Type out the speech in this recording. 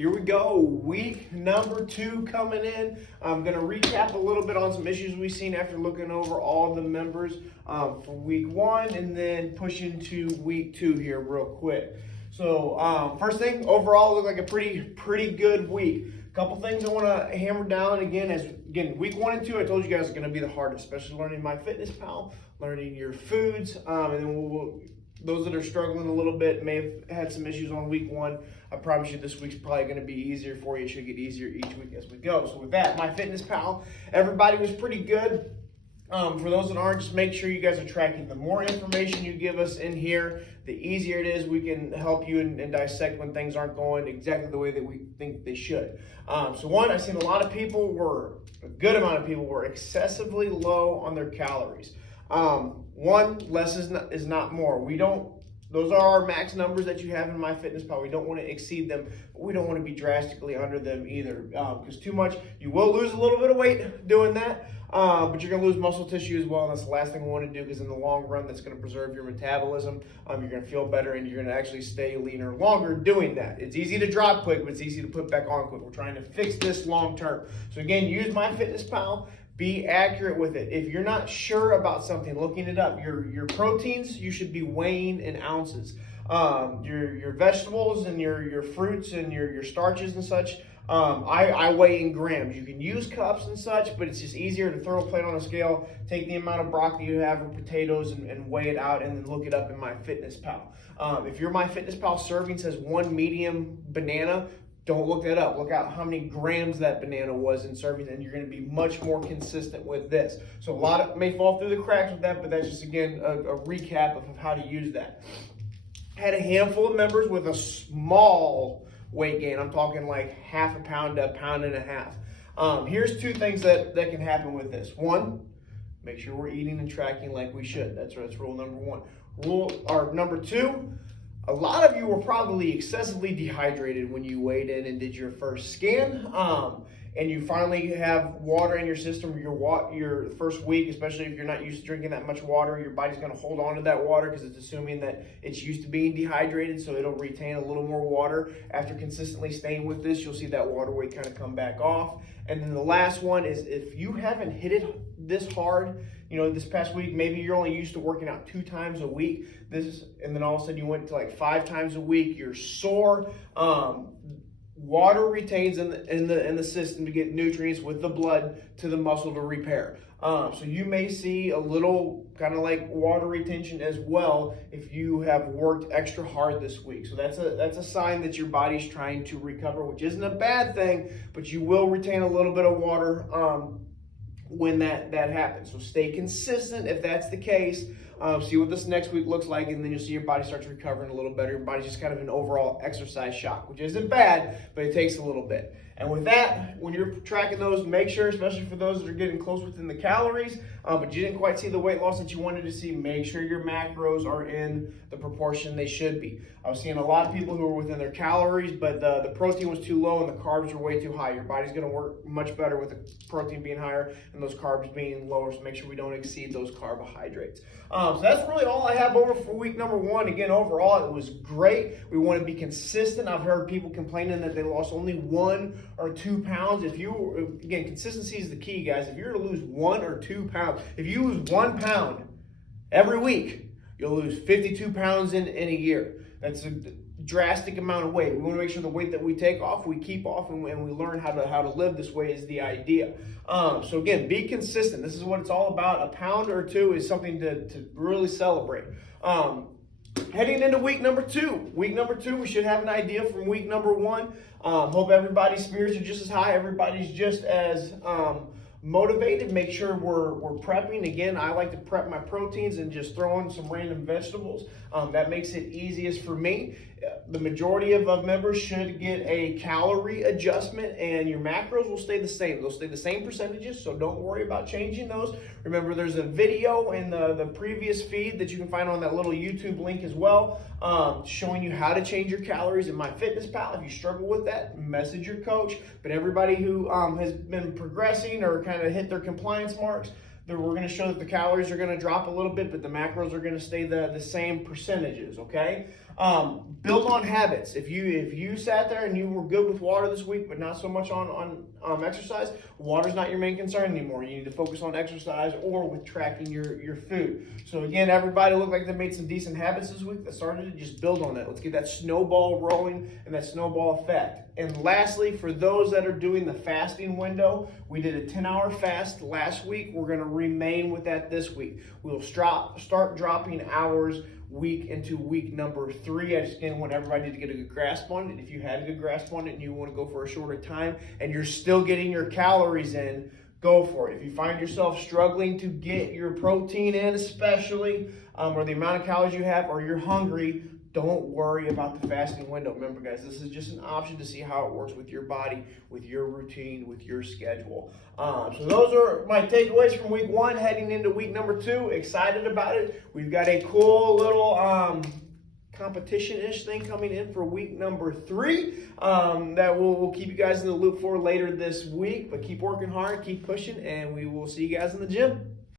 Here we go, week number 2 coming in. I'm going to recap a little bit on some issues we've seen after looking over all the members for week 1 and then push into week 2 here real quick. So first thing, overall, it looked like a pretty good week. A couple things I want to hammer down again, week 1 and 2, I told you guys are going to be the hardest, especially learning MyFitnessPal, learning your foods, and then those that are struggling a little bit may have had some issues on week 1. I promise you this week's probably going to be easier for you. It should get easier each week as we go. So with that, MyFitnessPal, everybody was pretty good. For those that aren't, just make sure you guys are tracking. The more information you give us in here, the easier it is. We can help you and dissect when things aren't going exactly the way that we think they should. So one, I've seen a good amount of people were excessively low on their calories. One, less is not more. Those are our max numbers that you have in MyFitnessPal. We don't want to exceed them, but we don't want to be drastically under them either. Because too much, you will lose a little bit of weight doing that, but you're going to lose muscle tissue as well, and that's the last thing we want to do, because in the long run, that's going to preserve your metabolism. You're going to feel better, and you're going to actually stay leaner longer doing that. It's easy to drop quick, but it's easy to put back on quick. We're trying to fix this long term. So again, use MyFitnessPal. Be accurate with it. If you're not sure about something, looking it up. Your proteins, you should be weighing in ounces. Your vegetables and your fruits and your starches and such, I weigh in grams. You can use cups and such, but it's just easier to throw a plate on a scale, take the amount of broccoli you have or potatoes and weigh it out, and then look it up in MyFitnessPal. If your MyFitnessPal serving says 1 medium banana, don't look that up. Look out how many grams that banana was in servings, and you're going to be much more consistent with this. So a lot may fall through the cracks with that, but that's just, again, a recap of how to use that. Had a handful of members with a small weight gain. I'm talking like half a pound to 1.5 pounds. Here's 2 things that can happen with this. One, make sure we're eating and tracking like we should. That's rule number 1. Number 2, a lot of you were probably excessively dehydrated when you weighed in and did your first scan, and you finally have water in your system your first week, especially if you're not used to drinking that much water. Your body's going to hold on to that water because it's assuming that it's used to being dehydrated, so it'll retain a little more water. After consistently staying with this, you'll see that water weight kind of come back off. And then the last one is, if you haven't hit it this hard, this past week, maybe you're only used to working out 2 times a week. And then all of a sudden you went to like 5 times a week. You're sore. Water retains in the system to get nutrients with the blood to the muscle to repair. So you may see a little kind of like water retention as well if you have worked extra hard this week. So that's a sign that your body's trying to recover, which isn't a bad thing, but you will retain a little bit of water when that happens. So stay consistent if that's the case. See what this next week looks like, and then you'll see your body starts recovering a little better. Your body's just kind of an overall exercise shock, which isn't bad, but it takes a little bit. And with that, when you're tracking those, make sure, especially for those that are getting close within the calories, but you didn't quite see the weight loss that you wanted to see, make sure your macros are in the proportion they should be. I was seeing a lot of people who were within their calories, but the protein was too low and the carbs were way too high. Your body's going to work much better with the protein being higher and those carbs being lower, so make sure we don't exceed those carbohydrates. So that's really all I have over for week number 1. Again, overall, it was great. We want to be consistent. I've heard people complaining that they lost only 1 or 2 pounds. Again, consistency is the key, guys. If you're to lose 1 or 2 pounds, if you lose 1 pound every week, you'll lose 52 pounds in a year. That's a drastic amount of weight. We want to make sure the weight that we take off, we keep off, and we learn how to live this way is the idea. So again, be consistent. This is what it's all about. 1 pound or 2 is something to really celebrate. Heading into week number 2. Week number 2, we should have an idea from week number 1. Hope everybody's spirits are just as high. Everybody's just as motivated. Make sure we're prepping. Again, I like to prep my proteins and just throw in some random vegetables. That makes it easiest for me. The majority of members should get a calorie adjustment, and your macros will stay the same. They'll stay the same percentages, so don't worry about changing those. Remember, there's a video in the previous feed that you can find on that little YouTube link as well, showing you how to change your calories in MyFitnessPal. If you struggle with that, message your coach. But everybody who has been progressing or kind of hit their compliance marks, we're going to show that the calories are going to drop a little bit, but the macros are going to stay the same percentages, okay? Build on habits. If you sat there and you were good with water this week, but not so much on exercise, water's not your main concern anymore. You need to focus on exercise or with tracking your food. So again, everybody looked like they made some decent habits this week that started to just build on that. Let's get that snowball rolling and that snowball effect. And lastly, for those that are doing the fasting window, we did a 10-hour fast last week. We're going to remain with that this week. We'll start dropping hours week into week number 3. I just again want everybody to get a good grasp on it. If you had a good grasp on it and you want to go for a shorter time and you're still getting your calories in, go for it. If you find yourself struggling to get your protein in, especially, or the amount of calories you have, or you're hungry, don't worry about the fasting window. Remember, guys, this is just an option to see how it works with your body, with your routine, with your schedule. So those are my takeaways from week 1 heading into week number 2. Excited about it. We've got a cool little competition-ish thing coming in for week number 3 that we'll keep you guys in the loop for later this week. But keep working hard, keep pushing, and we will see you guys in the gym.